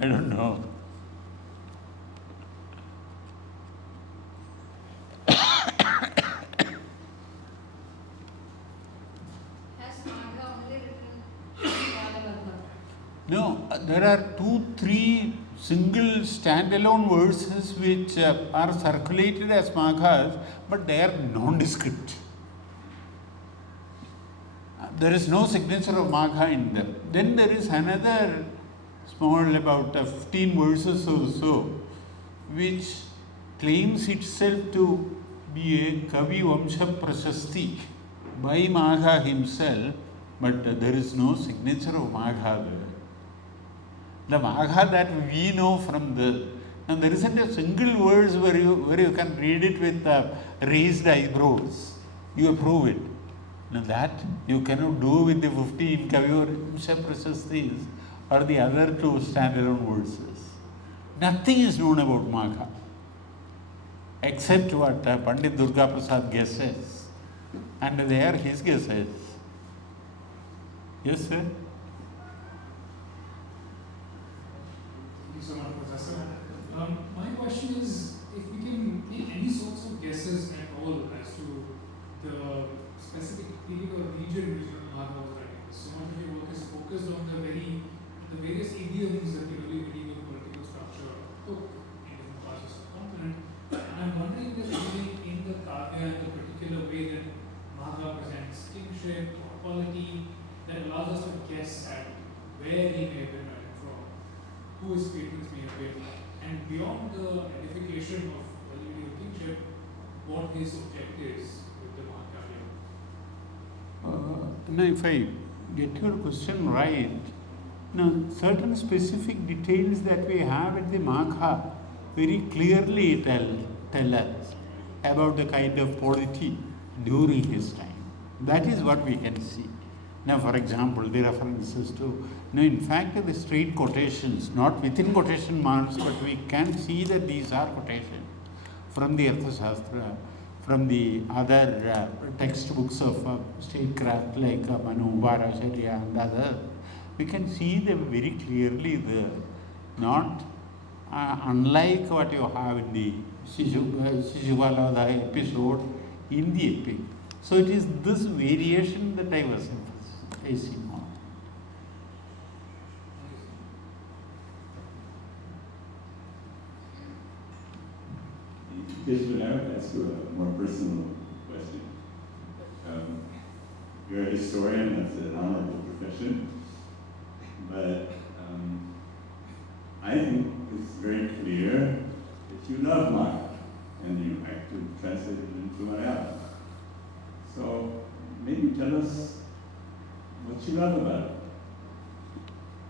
I don't know. Has Māgha only written Śiśupālavadha? No, there are 2-3 single standalone verses which are circulated as Maghas, but they are nondescript. There is no signature of Magha in them. Then there is another small, about 15 verses or so, which claims itself to be a Kavi Vamsha Prashasti by Magha himself, but there is no signature of Magha there. The Magha that we know from the, and there isn't a single verse where you can read it with raised eyebrows. You approve it. Now that you cannot do with the 15 Kavi Vamsha Prashastis or the other 2 standalone verses. Nothing is known about Magha except what Pandit Durga Prasad guesses, and they are his guesses. Yes, sir? Thank you so much, Professor. My question is, if we can make any sorts of guesses at all as to the specific period or region which Magha was writing. So much of your work is focused on the various idioms that the early medieval political structure took in different parts of the subcontinent. And I'm wondering if there's anything in the Kavya and the particular way that Magha presents kingship or quality that allows us to guess at where he may have been writing from, who his patrons may have been, and beyond the edification of early medieval kingship, what his object is with the Mahākāvya. Now, if I get your question right, now certain specific details that we have at the Magha very clearly tell us about the kind of polity during his time. That is what we can see. Now, for example, the references to, now in fact, the straight quotations, not within quotation marks, but we can see that these are quotations from the Arthashastra, from the other textbooks of statecraft like Manu, Varacharya and others. We can see them very clearly there, not unlike what you have in the Śiśupālavadha episode in the epic. So it is this variation that I was emphasizing on. Kishman, I would ask you a more personal question. You're a historian, that's an honorable profession, but I think it's very clear that you love Māgha, and you actually translated it into Malayalam. So maybe tell us what you love about it.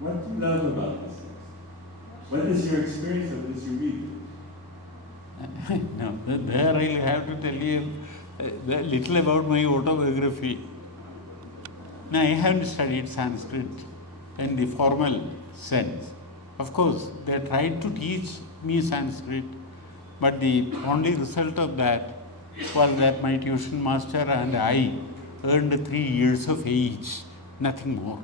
What do you love about this text? What is your experience of it as you read it? No, there I have to tell you a little about my autobiography. Now, I haven't studied Sanskrit in the formal sense. Of course, they tried to teach me Sanskrit, but the only result of that was that my tuition master and I earned 3 years of age, nothing more.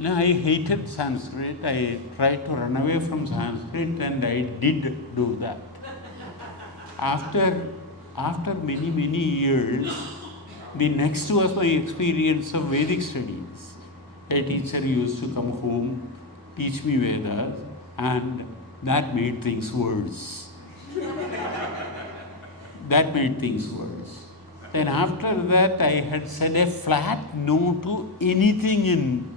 No, I hated Sanskrit. I tried to run away from Sanskrit, and I did do that. After many years, the next was my experience of Vedic studies. A teacher used to come home, teach me Vedas, and that made things worse. That made things worse. Then after that, I had said a flat no to anything in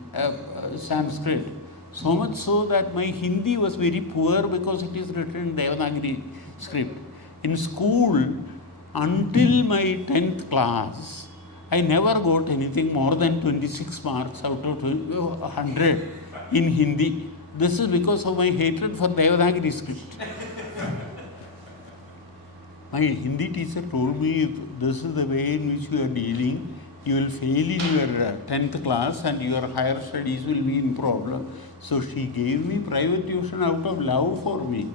Sanskrit. So much so that my Hindi was very poor because it is written in Devanagari script. In school, until my 10th class, I never got anything more than 26 marks out of 100 in Hindi. This is because of my hatred for Devanagari script. My Hindi teacher told me, if this is the way in which you are dealing, you will fail in your 10th class and your higher studies will be in problem. So she gave me private tuition out of love for me.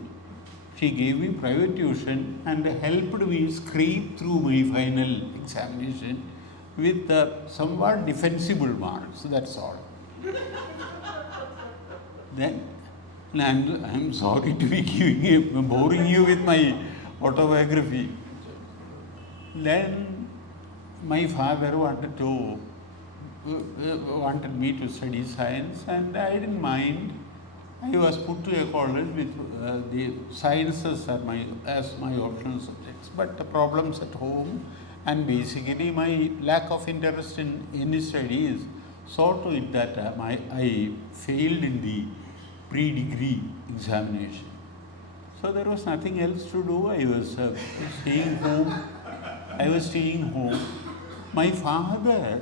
She gave me private tuition and helped me scrape through my final examination with somewhat defensible marks, that's all. Then, and I'm sorry to be boring you with my autobiography. Then my father wanted me to study science, and I didn't mind. I was put to a college with the sciences as my optional subjects, but the problems at home and basically my lack of interest in any studies saw to it that I failed in the pre-degree examination. So there was nothing else to do. I was staying home. My father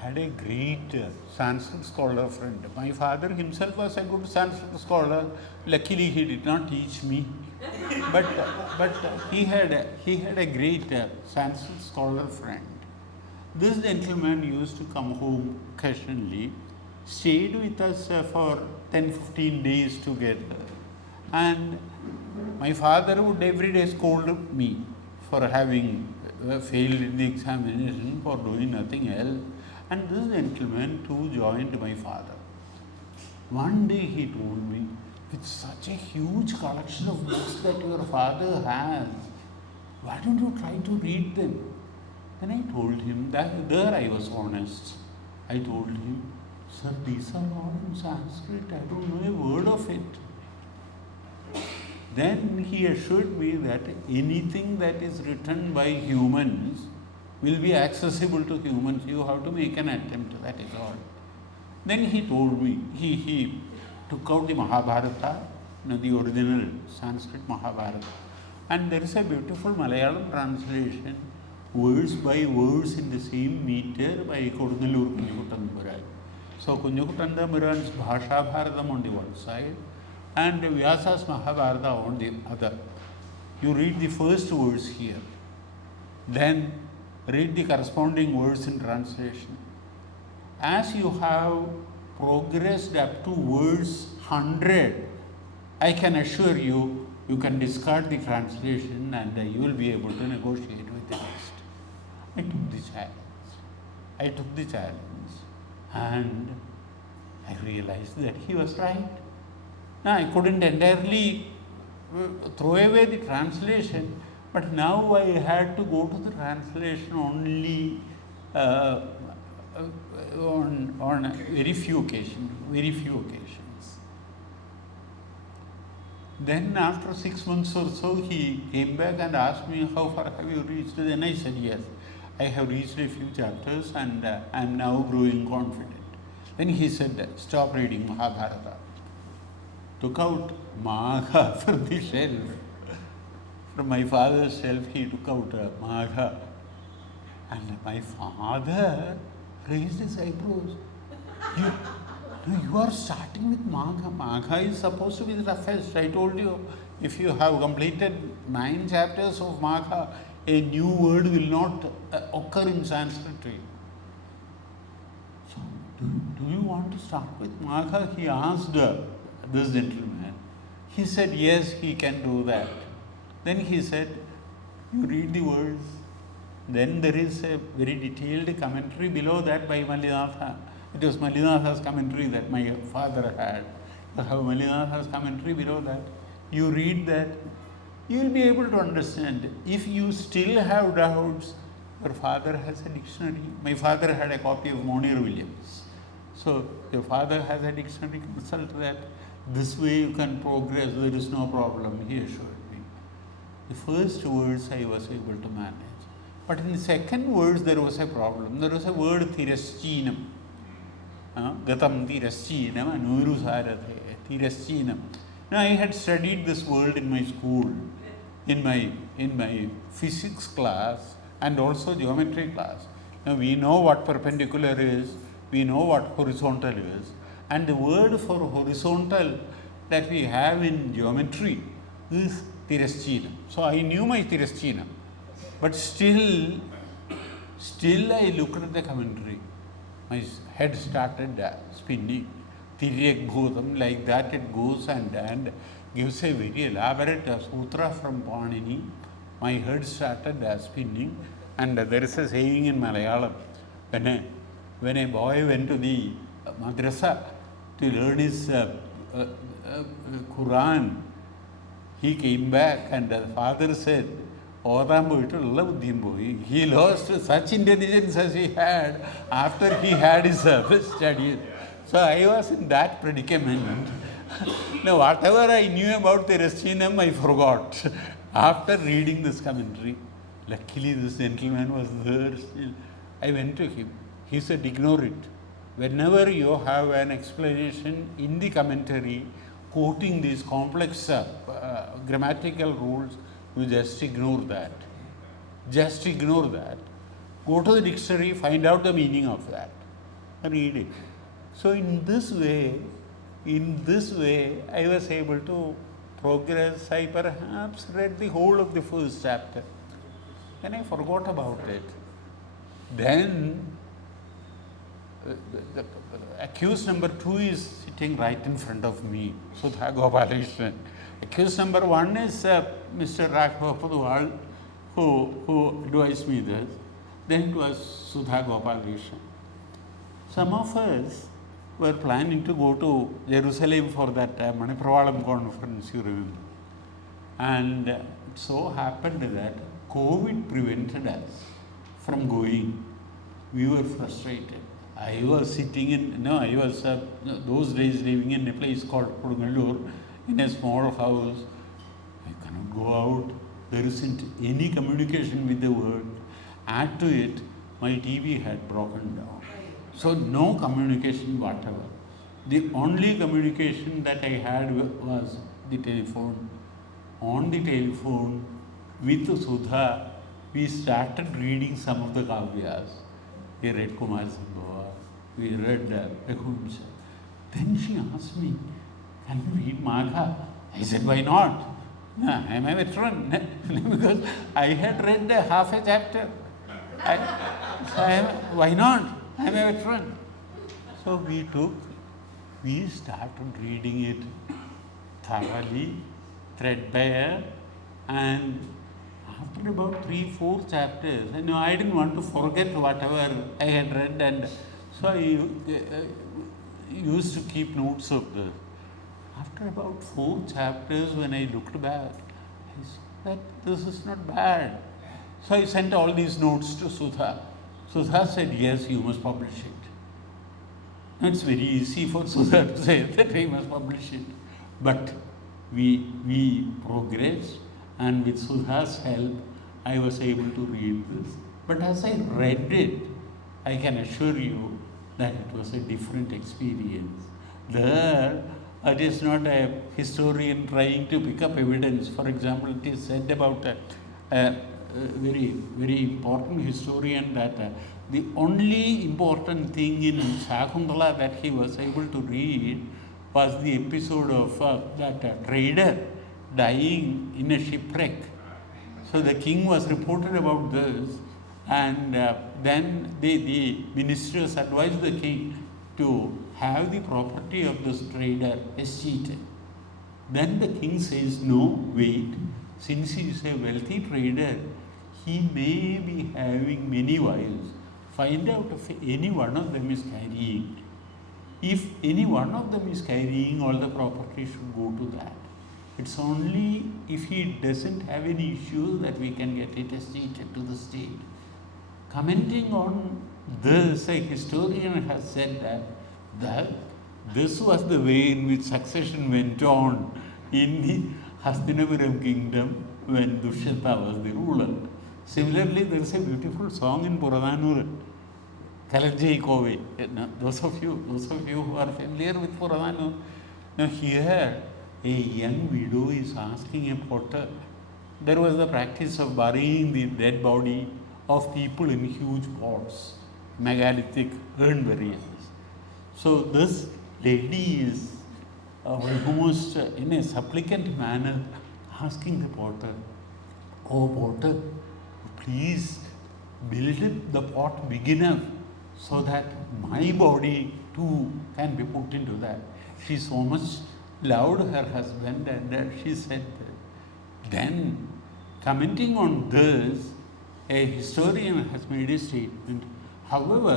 had a great Sanskrit scholar friend. My father himself was a good Sanskrit scholar. Luckily, he did not teach me. But he had a great Sanskrit scholar friend. This gentleman used to come home occasionally, stayed with us for 10-15 days together, and my father would every day scold me for having failed in the examination, for doing nothing else. And this gentleman too joined my father. One day he told me, with such a huge collection of books that your father has, why don't you try to read them? Then I told him that there I was honest. I told him, sir, these are all in Sanskrit. I don't know a word of it. Then he assured me that anything that is written by humans will be accessible to humans. You have to make an attempt, that is all. Then he told me, he took out the Mahabharata, the original Sanskrit Mahabharata, and there is a beautiful Malayalam translation, verse by verse in the same meter by Kodunallur Kunyakuttan Thampuran. So Kunyakuttan Thampuran's Bhasha Bharatam on the one side and Vyasa's Mahabharata on the other. You read the first verse here, then read the corresponding verse in translation. As you have progressed up to verse 100, I can assure you, you can discard the translation and you will be able to negotiate with the text. I took the challenge and I realized that he was right. Now I couldn't entirely throw away the translation, but now I had to go to the translation only on very few occasions. Then after 6 months or so, he came back and asked me, how far have you reached? Then I said, yes, I have reached a few chapters and I am now growing confident. Then he said, stop reading Mahabharata. Took out Māgha from the shelf. From my father's shelf, he took out Māgha. And my father raised his eyebrows. You are starting with Māgha. Māgha is supposed to be the toughest. I told you, if you have completed 9 chapters of Māgha, a new word will not occur in Sanskrit to you. So, do you want to start with Māgha? He asked this gentleman. He said, yes, he can do that. Then he said, you read the words. Then there is a very detailed commentary below that by Mallinatha. It was Mallinatha's commentary that my father had. You have Mallinatha's commentary below that. You read that, you will be able to understand. If you still have doubts, your father has a dictionary. My father had a copy of Monier Williams. So your father has a dictionary, consult that. This way you can progress, there is no problem, he assured me. The first words I was able to manage. But in the second words there was a problem. There was a word Thiraschinam. Gatam Thiraschinam, Anuru Sarathe, Thiraschinam. Now I had studied this word in my school, in my physics class and also geometry class. Now we know what perpendicular is, we know what horizontal is, and the word for horizontal that we have in geometry is Thiraschinam. So I knew my Thiraschinam, but still I looked at the commentary. My head started spinning. Tiryak Bhutam, like that it goes and gives a very elaborate sutra from Panini. My head started spinning, and there is a saying in Malayalam, when a boy went to the madrasa to learn his Quran, he came back and the father said, he lost such intelligence as he had after he had his studies. So I was in that predicament. Now whatever I knew about the Thiraschinam, I forgot after reading this commentary. Luckily this gentleman was there still. I went to him. He said, ignore it. Whenever you have an explanation in the commentary quoting these complex grammatical rules, you just ignore that. Just ignore that. Go to the dictionary, find out the meaning of that. Read it. So in this way, I was able to progress. I perhaps read the whole of the first chapter. Then I forgot about it. Then the accused number 2 is sitting right in front of me, Sudha Gopalkrishnan. Accused number 1 is Mr. Raghava who advised me this. Then it was Sudha Gopalkrishnan. Some of us were planning to go to Jerusalem for that Manipravalam conference, you remember. And it so happened that COVID prevented us from going. We were frustrated. I was sitting in, those days living in a place called Mangalore, in a small house. I cannot go out. There isn't any communication with the world. Add to it, my TV had broken down. So no communication whatever. The only communication that I had was the telephone. On the telephone, with Sudha, we started reading some of the Kavyas. We read Kumar Sambhava, we read Raghunsa. Then she asked me, can you read Māgha? I said, why not? I am a veteran. Because I had read half a chapter. Why not? I am a veteran. So we started reading it thoroughly, threadbare, and after about 3-4 chapters, I didn't want to forget whatever I had read, and so I used to keep notes of this. After about 4 chapters, when I looked back, I said, this is not bad. So I sent all these notes to Sudha. Sudha said, yes, you must publish it. It's very easy for Sudha to say that we must publish it. But we progressed, and with Sudha's help, I was able to read this. But as I read it, I can assure you that it was a different experience. There, it is not a historian trying to pick up evidence. For example, it is said about a very, very important historian that the only important thing in Shakuntala that he was able to read was the episode of that trader dying in a shipwreck. So the king was reported about this, and then the ministers advised the king to have the property of this trader escheated. Then the king says, no, wait, since he is a wealthy trader, he may be having many wives. find out if any one of them is carrying. If any one of them is carrying, all the property should go to that. It's only if he doesn't have any issues that we can get it estated to the state. Commenting on this, a historian has said that this was the way in which succession went on in the Hastinapuram kingdom when Dushyanta was the ruler. Similarly, there is a beautiful song in Purananur, Kalanjai Kove. Those of you who are familiar with Purananur, now here a young widow is asking a potter. There was the practice of burying the dead body of people in huge pots, megalithic urn burials. So this lady is almost in a supplicant manner asking the potter, "Oh potter, please build it the pot big enough so that my body too can be put into that." She so much loved her husband, and she said that. Then, commenting on this, a historian has made a statement. However,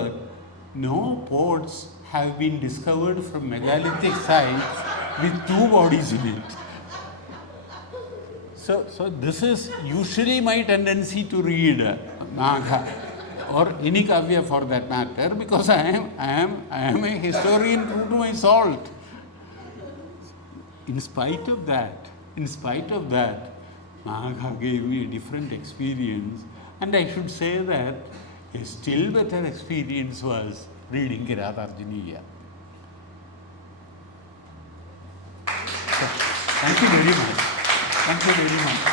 no pots have been discovered from megalithic sites with two bodies in it. So this is usually my tendency to read Māgha or any kavya for that matter, because I am a historian true to my salt. In spite of that, Māgha gave me a different experience, and I should say that a still better experience was reading Kiratarjuniya. Thank you very much.